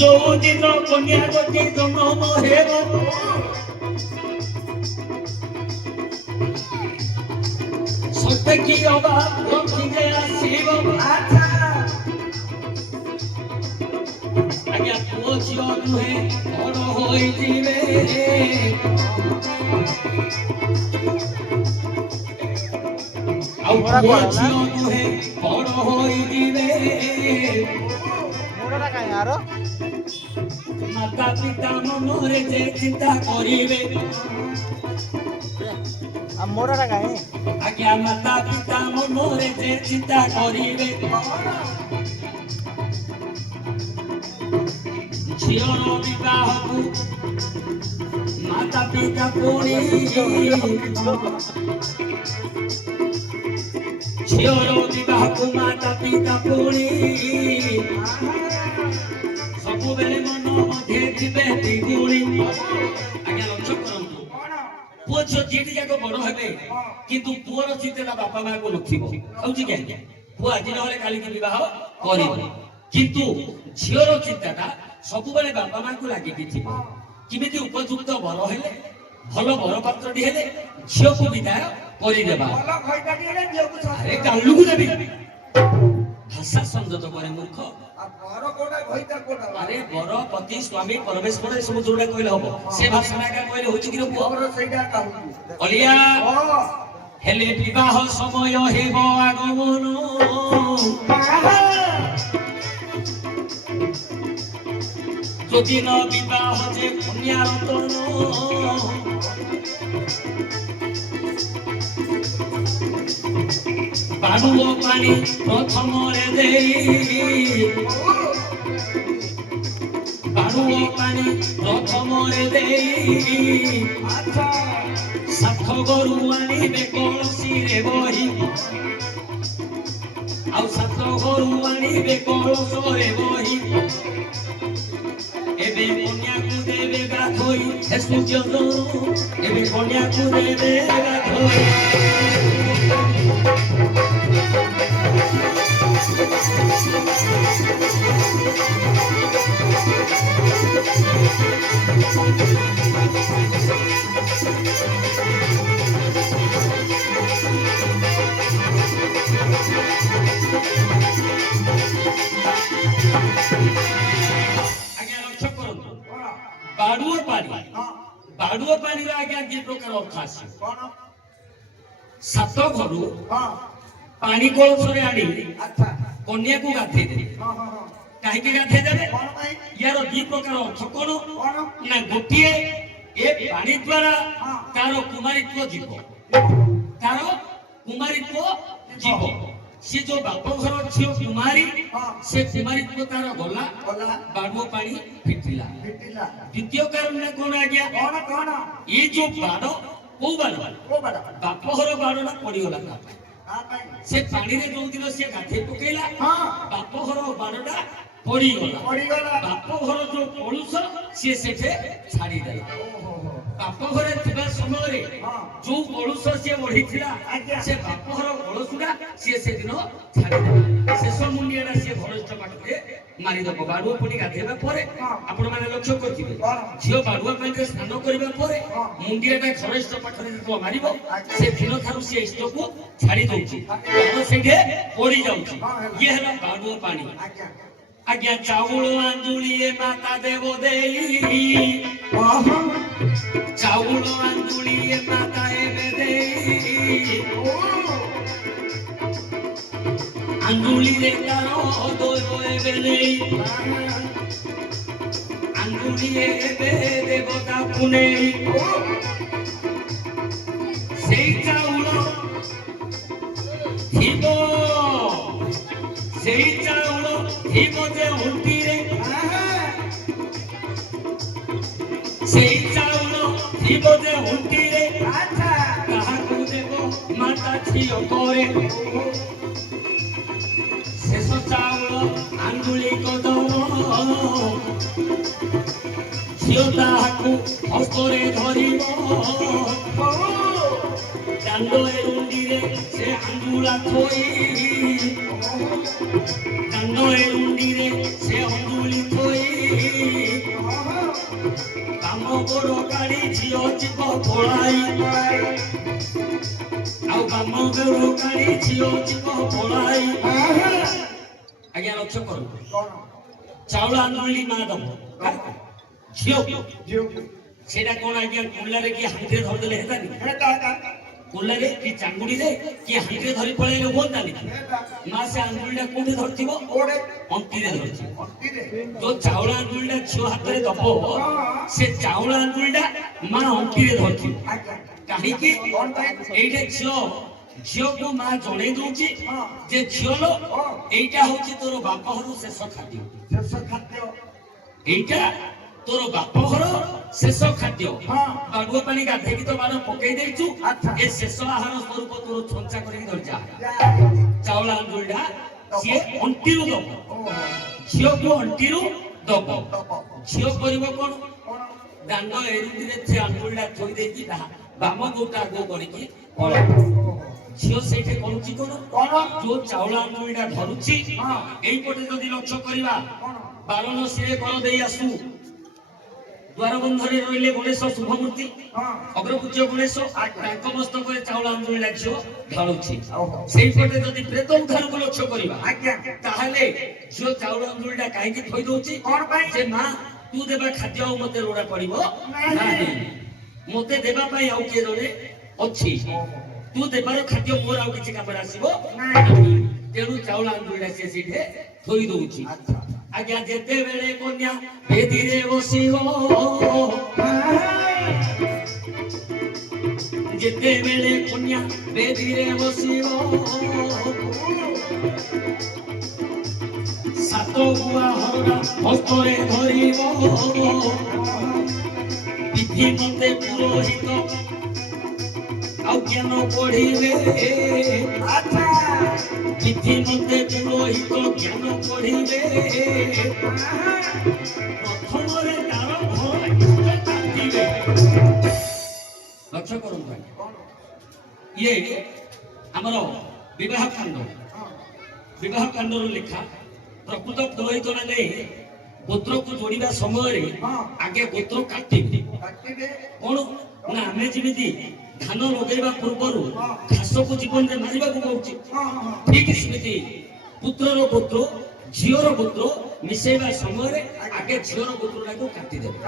ଯୋଉଦିନ କନ୍ୟା ଗୋଟି ଜନ୍ମ ହେବ ସତେକି ଅବା ଲକ୍ଷ୍ମୀରେ ଆସିବ ଆଜ୍ଞା ପୁଅ ଝିଅ ନୁହେଁ ବଡ଼ ହୋଇଯିବେ ଆଉ ପୁଅ ଝିଅ ନୁହେଁ ବଡ଼ ହୋଇଯିବେ ମାତା ପିତା ମନରେ ଯେ ଚିନ୍ତା କରିବେ ଆଜ୍ଞା ମାତା ପିତା ମନରେ ଯେ ଚିନ୍ତା କରିବେ ଝିଅର ବିବାହକୁ ମାତା ପିତା ପୁଣି ଝିଅର ବିବାହକୁ ମାତା ପିତା ପୁଣି ସବୁବେଳେ ମନ ମଧ୍ୟରେ ଥିବେ ଦିଗୁଳି ଆଜ୍ଞା ଲକ୍ଷ୍ୟ କରନ୍ତୁ ପୁଅ ଝିଅ ଦିଟି ଯାକ ବଡ ହେବେ କିନ୍ତୁ ପୁଅର ଚିନ୍ତାଟା ବାପା ମାଙ୍କୁ ନଥିବ ହଉଛି କି ଆଜ୍ଞା ପୁଅ ଆଜି ନହେଲେ କାଲିକି ବିବାହ କରିବ କିନ୍ତୁ ଝିଅର ଚିନ୍ତାଟା ସବୁବେଳେ ବାପା ମାଙ୍କୁ ଲାଗିକି ଥିବ କେମିତି ଉପଯୁକ୍ତ ବର ହେଲେ ଭଲ ବର ପାତ୍ରଟି ହେଲେ ଝିଅକୁ ବିଦାୟ କରିଦେବା କାଲୁକୁ ଦେବି ଭାଷା ସଂଯୋଗ କରେ ମୂର୍ଖ আরে বড় পতি স্বামী পরমেশ্বর এসব যোটা কইলে হবো সে ভাষাটা কইলে হচ্ছে কি রূপ অলিয়া হেলে বিবাহ সময় হেব আগমন যদি ন বিবাহ যে কন্যা রতন বাড়ুও পানি প্রথমরে দেই বাড়ুও পানি প্রথমরে দেই সাত গরু আনিবে কলসিরে বহি ଆଉ ସାତ ଗରୁ ଆଣିବେ କଳସରେ ବହି ଏବେ କନ୍ୟାକୁ ଦେବେ ଗାଧୋଇ ହେ ସୂର୍ଯ୍ୟ ଏବେ କନ୍ୟାକୁ ଦେବେ ଗାଧୋଇ ବାଡୁଅ ପାଣିର ଆଜ୍ଞା ଦି ପ୍ରକାର ଅର୍ଥ ଆସେ ସାତ ଘରୁ ପାଣି କଳସରେ ଆଣି କନ୍ୟାକୁ ଗାଧେଇ ଦେବେ କାହିଁକି ଗାଧେଇ ଦେବେ ୟାର ଦି ପ୍ରକାର ଅର୍ଥ କଣ ନା ଗୋଟିଏ ଏ ପାଣି ଦ୍ୱାରା ତାର କୁମାରୀତ୍ୱ ଯିବ ତାର କୁମାରୀତ୍ୱ ଯିବ ସେ ଯୋଉ ବାପ ଘର ଝିଅ କୁମାରୀ ସେ କୁମାରୀତ୍ୱ ତାର ଗଲା ବାଡୁଅ ପାଣି ଫିଟିଲା ଦ୍ୱିତୀୟ କାରଣଟା କଣ ଆଜ୍ଞା ଏ ଯୋଉ ବାଡ କୋଉ ବାଡ ବାପ ଘର ବାଡଟା ପଡିଗଲା ସେ ପାଣିରେ ଯୋଉଦିନ ସେ ଗାଧେଇ ପକେଇଲା ବାପ ଘର ବାଡଟା ପଡିଗଲା ବାପ ଘର ଯୋଉ କଳୁଷ ସିଏ ସେଠେ ଛାଡିଦେଲା ବାପ ଘରେ ଥିବା ସମୟରେ ଯୋଉ କଳୁଷ ସିଏ ଓଢିଥିଲା ସେ ବାପ ଘର କଳସୁଟା ସିଏ ସେଦିନ ଛାଡିଦେଲା ଶେଷ ମୁଣ୍ଡିଆଟା ସିଏ ଘନିଷ୍ଠ ପାଖରେ ମାରିଦବ ବାଡୁଅ ପଡି ଗାଧେଇବା ପରେ ଆପଣ ମାନେ ଲକ୍ଷ୍ୟ କରିଥିବେ ଝିଅ ବାଡୁଆ ପାଣିରେ ସ୍ନାନ କରିବା ପରେ ମୁଣ୍ଡିଆଟା ଘନିଷ୍ଠ ପାଖରେ ଯେତେବେଳେ ମାରିବ ସେ ଦିନ ଠାରୁ ସେ ଇଷ୍ଟକୁ ଛାଡି ଦଉଛି ସେଇଠି ପଡି ଯାଉଛି ଇଏ ହେଲା ବାଡୁଅ ପାଣି ଆଜ୍ଞା ଚାଉଳ ଆଞ୍ଜୁଳିଏ ମାତା ଦେବ ଦେଇ ଚାଉଳ ଆଞ୍ଜୁଳିଏ ମାତା ଏବେ ଦେଇ ଆଞ୍ଜୁଳିରେ ତାର ଦୋର ଏବେ ନେଇ ଆଞ୍ଜୁଳିଏ ଏବେ ଦେବତାକୁ ନେଇ ସେଇ ଚାଉଳ ଥିବ ସେଇ ଚାଉଳ ଥିବ ଯେ ଉଣ୍ଟିରେ ସେଇ ଚାଉଳ ଥିବ ଯେ ଉଣ୍ଟିରେ ତାହାକୁ ଦେବ ମାତା ଝିଅ ପରେ ଶେଷ ଚାଉଳ ଆଙ୍ଗୁଳି କଦମ ଝିଅ ତାହାକୁ ହସ୍ତରେ ଧରିବ ଦାଣ୍ଡ ଏରୁଣ୍ଡିରେ ସେ ଆଙ୍ଗୁଳା ଥୋଇ ଦାଣ୍ଡ ଏରୁଣ୍ଡିରେ ସେ ଅଙ୍ଗୁଳି ଥୋଇ କାମ ଗୋଡ଼ କାଢି ଝିଅ ଯିବ ପଳାଇ ଆଉ କାମ ଗୋଡ଼ କାଢି ଝିଅ ଯିବ ପଳାଇ ଆଜ୍ଞା ଲକ୍ଷ୍ୟ କରନ୍ତୁ ଚାଉଳ ଆନ୍ଦୁଳି ମା ଦବ ଝିଅ ସେଇଟା କଣ ଆଜ୍ଞା କୁଲାରେ କି ହାଣ୍ଡିରେ ଧରିଦେଲେ ହେତାନି କୁଲାରେ କି ଚାଙ୍ଗୁଡିରେ କି ହାଣ୍ଡିରେ ଧରି ପଳେଇଲେ ହୁଅନ୍ତାନି ମା ସେ ଆନ୍ଦୁଳିଟା କୋଉଠି ଧରିଥିବ ଅଣ୍ଟିରେ ଧରିଥିବ ଯୋଉ ଚାଉଳ ଆନ୍ଦୁଳିଟା ଝିଅ ହାତରେ ଦବ ସେ ଚାଉଳ ଆନ୍ଦୁଳିଟା ମା ଅଣ୍ଟିରେ ଧରିଥିବ କାହିଁକି ଏଇଟା ଝିଅକୁ ମା ଜଣେଇ ଦଉଛି ଯେ ଝିଅ ଲୋ ଏଇଟା ହଉଛି ତୋର ବାପ ଘର ଶେଷ ଖାଦ୍ୟ এইটা তোর বাপ ঘর শেষ খাদ্য বাগুয়া পানি গাধেকি তো বার পকাই দেইছু এ শেষ আহার স্বরূপ তোর ছঞ্চা করি ধর যা চাউল আঙ্গুলটা সিয়ে অন্টিরু দব ঝিওকু অন্টিরু দব ঝিও করিব কোন দাণ্ড এরুটিরে সে আঙ্গুলটা থই দেইকি বাম গোটা গো করিকি ঝিও সেইঠে করুচি কোন जो চাউল আঙ্গুলটা ধরুচি এইপটে যদি লক্ষ্য করিবা বারাণসীরে কোন দেই আসু দ্বারবন্ধরে রইলে গণেশ শুভমূর্তি অগ্রপূজ্য গণেশ তাঙ্ক মস্তকরে চাউল আন্দোলন লাগছো ঢালুছি সেইপটে যদি প্রেত উদ্ধারକୁ লক্ষ্য করিবা তাহলে যে চাউল আন্দোলনটা কাহিকি থই দউছি যে মা তু দেবা খাদ্য ଆଉ মতে লোড়া পড়িব ନାହିଁ মতে দেবা পাই ଆଉ କିଏ ଜଣେ ଅଛି ତୁ ଦେବାର ଖାଦ୍ୟ ମୋର ଆଉ କିଛି କାମରେ ଆସିବ ନାହିଁ ତେଣୁ ଚାଉଳ ଆନ୍ଦୋଳନଟା ସେ ସେଇଠି ଥୋଇ ଦଉଛି ଆଜ୍ଞା ଯେତେବେଳେ କନ୍ୟା ବେଦିରେ ବସିବ ଯେତେବେଳେ କନ୍ୟା ବେଦିରେ ବସିବ ସାତ ଗୁଆ ହରଡ଼ା ହସ୍ତରେ ଧରିବ ବିଧି ମତେ ପୁରୋହିତ ଆଉ ଜ୍ଞାନ ପଢିବେ ବିଧି ମତେ ପୁରୋହିତ ଜ୍ଞାନ ପଢିବେ ପ୍ରଥମରେ ତାର ଘର କାଟିବେ ଲକ୍ଷ୍ୟ କରନ୍ତୁ ଇଏ ଆମର ବିବାହ କାଣ୍ଡର ଲେଖା ପ୍ରକୃତ ପୁରୋହିତ ମାନେ ଗୋତ୍ରକୁ ଯୋଡ଼ିବା ସମୟରେ ଆଗେ ଗୋତ୍ର କାଟିବେ କଣ ନା ଆମେ ଯେମିତି ଧାନ ଲଗେଇବା ପୂର୍ବରୁ ଘାସକୁ ଜୀବନରେ ମାରିବାକୁ ପଡୁଛି ଠିକ ସେମିତି ପୁତ୍ରର ଗୋତ୍ର ଝିଅର ଗୋତ୍ର ମିଶେଇବା ସମୟରେ ଆଗେ ଝିଅର ଗୋତ୍ରଟାକୁ କାଟିଦେବେ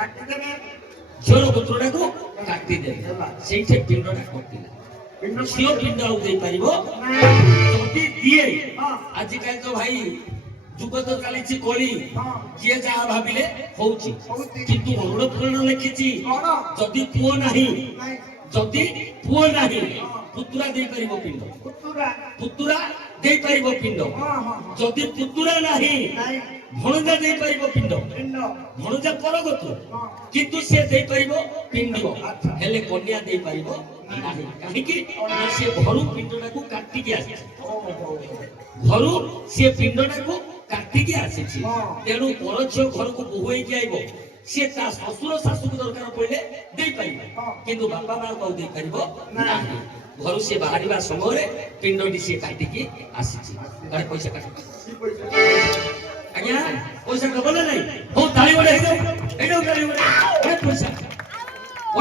ସେଇଠି ପିଣ୍ଡଟା କଟିଲା ଝିଅ ପିଣ୍ଡ ଆଉ ଦେଇପାରିବ ଯଦି ଦିଏ ଆଜିକାଲି ତ ଭାଇ ଯୁଗ ତ ଚାଲିଛି କଳି ଯିଏ ଯାହା ଭାବିଲେ ହଉଛି କିନ୍ତୁ ଗରୁଡ଼ ପୁରାଣ ଲେଖିଛି ଯଦି ପୁଅ ନାହିଁ ପୁତୁରା ଦେଇପାରିବ ପିଣ୍ଡ ଯଦି ପୁତୁରା ନାହିଁ ଭଣଜା ଦେଇପାରିବ ପିଣ୍ଡ ଭଣଜା ପରଗୋତ୍ର କିନ୍ତୁ ସେ ଦେଇପାରିବ ପିଣ୍ଡ ହେଲେ କନ୍ୟା ଦେଇପାରିବ ନାହିଁ କାହିଁକି ସେ ଘରୁ ପିଣ୍ଡଟାକୁ କାଟିକି ଆସିଛି ତେଣୁ ପର ଝିଅ ଘରକୁ ବୋହୂ ହେଇକି ଆଇବ ସିଏ ତା ଶ୍ୱଶୁର ଶାଶୁକୁ ଦରକାର ପଡ଼ିଲେ ଦେଇପାରିବ କିନ୍ତୁ ବାପା ମାଆକୁ ଆଉ ଦେଇପାରିବ ନାହିଁ ଘରୁ ସେ ବାହାରିବା ସମୟରେ ପିଣ୍ଡଟି ସିଏ କାଟିକି ଆସିଛି ପଇସା କାଟି ଆଜ୍ଞା ପଇସା ଦବ ନା ନାହିଁ ହଉ ତାଳି ଗୋଟେ ହେଇଯାଉ ପଇସା